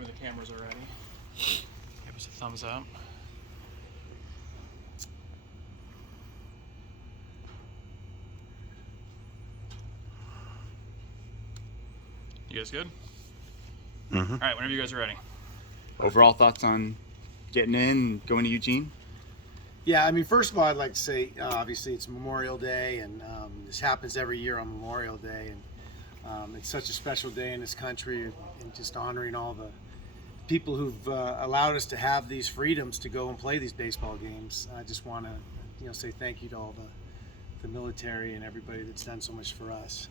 whenever the cameras are ready. Give us a thumbs up. You guys good? Mm-hmm. All right, whenever you guys are ready. Overall thoughts on getting in, going to Eugene? Yeah, I mean, first of all, I'd like to say, obviously, it's Memorial Day, and this happens every year on Memorial Day, and it's such a special day in this country, and just honoring all the people who've allowed us to have these freedoms to go and play these baseball games. I just want to, say thank you to all the military and everybody that's done so much for us.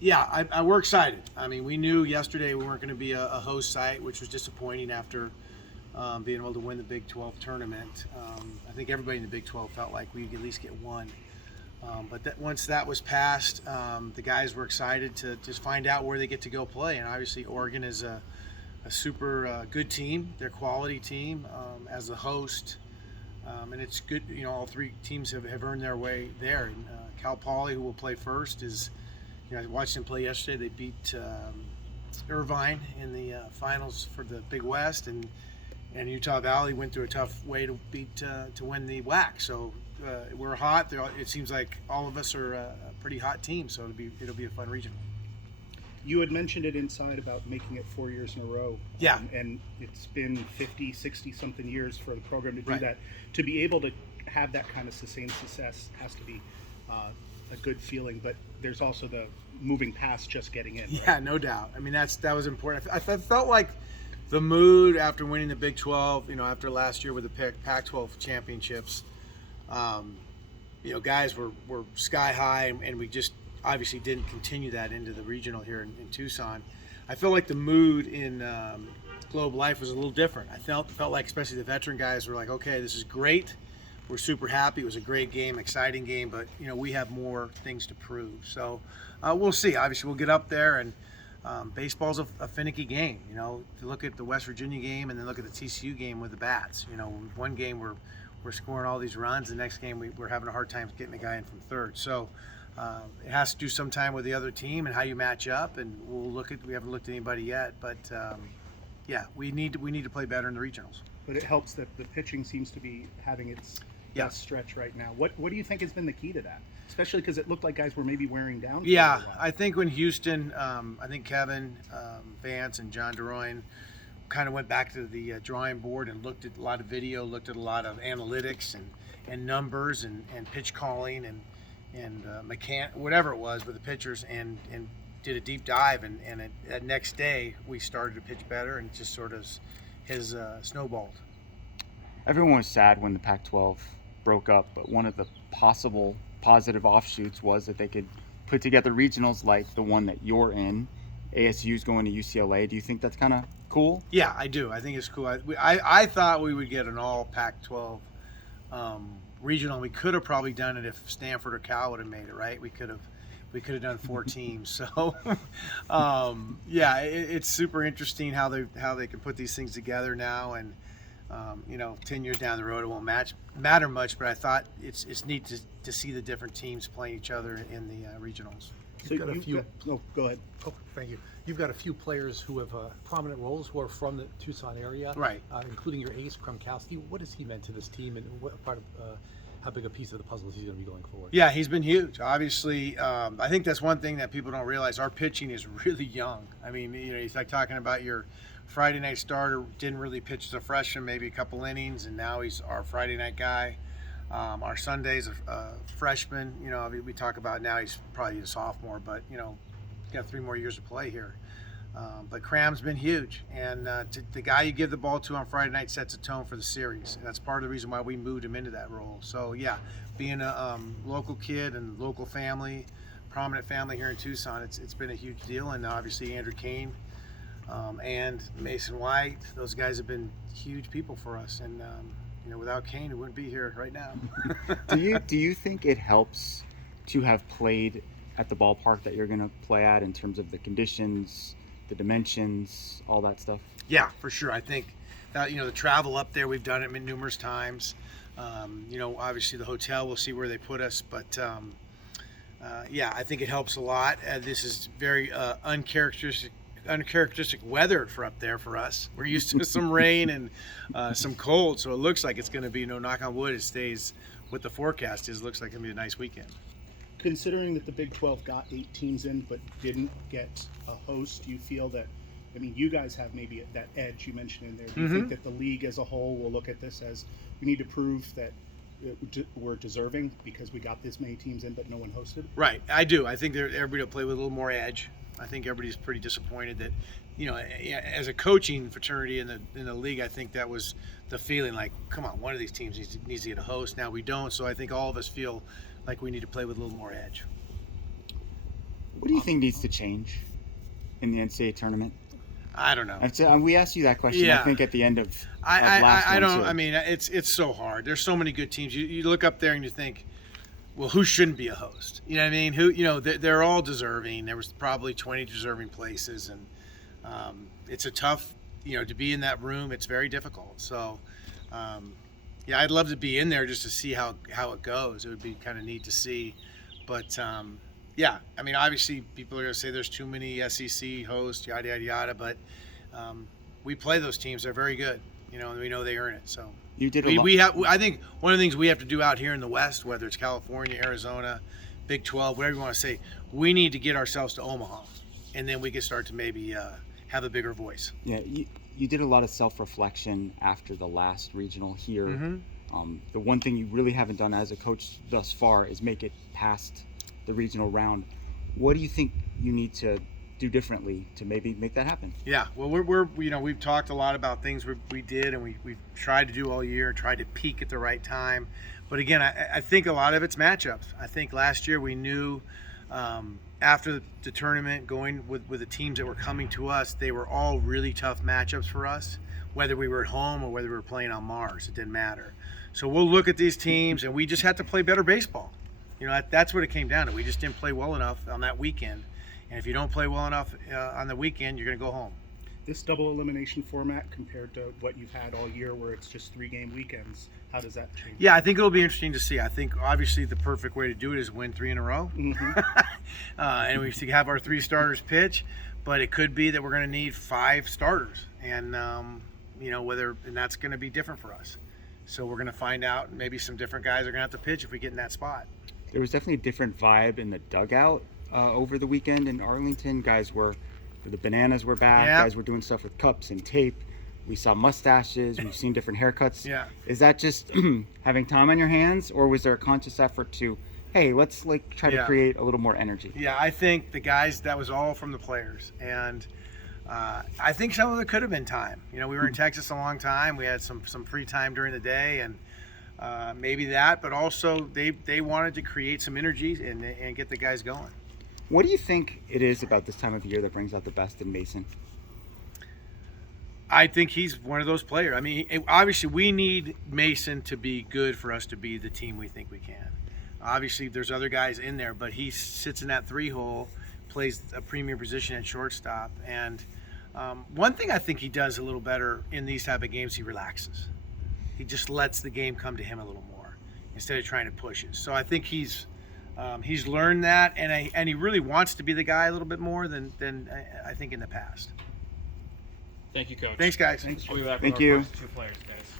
We're excited. I mean, we knew yesterday we weren't going to be a host site, which was disappointing after being able to win the Big 12 tournament. I think everybody in the Big 12 felt like we'd at least get one. But once that was passed, the guys were excited to just find out where they get to go play. And obviously, Oregon is a super good team. They're a quality team as the host. And it's good, all three teams have earned their way there. And Cal Poly, who will play first, is, I watched them play yesterday. They beat Irvine in the finals for the Big West, and Utah Valley went through a tough way to win the WAC. So we're hot. It seems like all of us are a pretty hot team. So it'll be a fun regional. You had mentioned it inside about making it 4 years in a row. Yeah. And it's been 50, 60 something years for the program to do Right. that. To be able to have that kind of sustained success has to be a good feeling, but there's also the moving past just getting in. Yeah, right? no doubt. I mean, that was important. I felt like the mood after winning the Big 12, after last year with the Pac-12 championships, guys were sky high, and we just obviously didn't continue that into the regional here in Tucson. I felt like the mood in Globe Life was a little different. I felt like especially the veteran guys were like, okay, this is great. We're super happy. It was a great game, exciting game, but we have more things to prove. So we'll see. Obviously, we'll get up there, and baseball's a finicky game. To look at the West Virginia game and then look at the TCU game with the bats. One game we're scoring all these runs. The next game we're having a hard time getting a guy in from third. So it has to do some time with the other team and how you match up. And we haven't looked at anybody yet, but we need to play better in the regionals. But it helps that the pitching seems to be having its best stretch right now. What do you think has been the key to that? Especially because it looked like guys were maybe wearing down. Yeah, I think when Houston, I think Kevin Vance and John DeRoyan kind of went back to the drawing board and looked at a lot of video, looked at a lot of analytics and numbers and pitch calling and whatever it was with the pitchers, and did a deep dive, and that next day we started to pitch better, and just sort of has snowballed. Everyone was sad when the Pac-12 broke up, but one of the possible positive offshoots was that they could put together regionals like the one that you're in. ASU's going to UCLA. Do you think that's kind of cool? Yeah, I do. I think it's cool. I thought we would get an all Pac-12 regional. We could have probably done it if Stanford or Cal would have made it, right? We could have done 4 teams. So, it's super interesting how they can put these things together now, and 10 years down the road, it won't matter much. But I thought it's neat to see the different teams playing each other in the regionals. Go ahead. Oh, thank you. You've got a few players who have prominent roles who are from the Tucson area, right? Including your ace, Krumkowski. What has he meant to this team, and what part of how big a piece of the puzzle is he going to be going forward? Yeah, he's been huge. Obviously, I think that's one thing that people don't realize. Our pitching is really young. I mean, it's like talking about your Friday night starter, didn't really pitch as a freshman, maybe a couple innings, and now he's our Friday night guy. Our Sunday's a freshman. We talk about now he's probably a sophomore, but he's got 3 more years to play here. But Cram's been huge, and the guy you give the ball to on Friday night sets a tone for the series. And that's part of the reason why we moved him into that role. So being a local kid and local family, prominent family here in Tucson, it's been a huge deal. And obviously Andrew Kane and Mason White, those guys have been huge people for us. And without Kane, we wouldn't be here right now. Do you think it helps to have played at the ballpark that you're going to play at in terms of the conditions, the dimensions, all that stuff? Yeah, for sure. I think that, the travel up there, we've done it numerous times. Obviously the hotel, we'll see where they put us, but I think it helps a lot. This is very uncharacteristic uncharacteristic weather for up there for us. We're used to some rain and some cold, so it looks like it's going to be, knock on wood, it stays what the forecast is. Looks like it's going to be a nice weekend. Considering that the Big 12 got 8 teams in but didn't get a host, do you feel that, you guys have maybe that edge you mentioned in there. Do you think that the league as a whole will look at this as we need to prove that we're deserving because we got this many teams in but no one hosted? Right, I do. I think everybody will play with a little more edge. I think everybody's pretty disappointed that, as a coaching fraternity in the league, I think that was the feeling like, come on, one of these teams needs to get a host. Now we don't, so I think all of us feel like we need to play with a little more edge. What do you think needs to change in the NCAA tournament? I don't know. We asked you that question, I think, at the end of last I don't. too. I mean, it's so hard. There's so many good teams. You look up there and you think, well, who shouldn't be a host? You know what I mean? Who? They're all deserving. There was probably 20 deserving places, and it's a tough. To be in that room, it's very difficult. So, I'd love to be in there just to see how it goes. It would be kind of neat to see, but. Obviously people are going to say there's too many SEC hosts, yada, yada, yada, but we play those teams. They're very good, and we know they earn it. So you did I think one of the things we have to do out here in the West, whether it's California, Arizona, Big 12, whatever you want to say, we need to get ourselves to Omaha, and then we can start to maybe have a bigger voice. Yeah, you did a lot of self-reflection after the last regional here. The one thing you really haven't done as a coach thus far is make it past the regional round. What do you think you need to do differently to maybe make that happen? Yeah, well, we've talked a lot about things we did and we've tried to do all year, tried to peak at the right time. But again, I think a lot of it's matchups. I think last year we knew after the tournament, going with the teams that were coming to us, they were all really tough matchups for us, whether we were at home or whether we were playing on Mars. It didn't matter. So we'll look at these teams and we just had to play better baseball. That's what it came down to. We just didn't play well enough on that weekend. And if you don't play well enough on the weekend, you're going to go home. This double elimination format compared to what you've had all year where it's just 3-game weekends, how does that change? Yeah, I think it'll be interesting to see. I think obviously the perfect way to do it is win 3 in a row. And we should have our 3 starters pitch. But it could be that we're going to need 5 starters. And, and that's going to be different for us. So we're going to find out. Maybe some different guys are going to have to pitch if we get in that spot. There was definitely a different vibe in the dugout over the weekend in Arlington. The bananas were back. Yeah. Guys were doing stuff with cups and tape. We saw mustaches. We've seen different haircuts. Yeah. Is that just having time on your hands, or was there a conscious effort to, hey, let's try to create a little more energy? Yeah, I think the guys, that was all from the players. And I think some of it could have been time. We were in Texas a long time. We had some free time during the day, and maybe that, but also they wanted to create some energy and get the guys going. What do you think it is about this time of year that brings out the best in Mason? I think he's one of those players. Obviously we need Mason to be good for us to be the team we think we can. Obviously there's other guys in there, but he sits in that 3-hole, plays a premier position at shortstop. And one thing I think he does a little better in these type of games, he relaxes. He just lets the game come to him a little more instead of trying to push it. So I think he's learned that, and he really wants to be the guy a little bit more than I think in the past. Thank you, Coach. Thanks, guys. We'll be back Thank with our you. first 2 players, guys.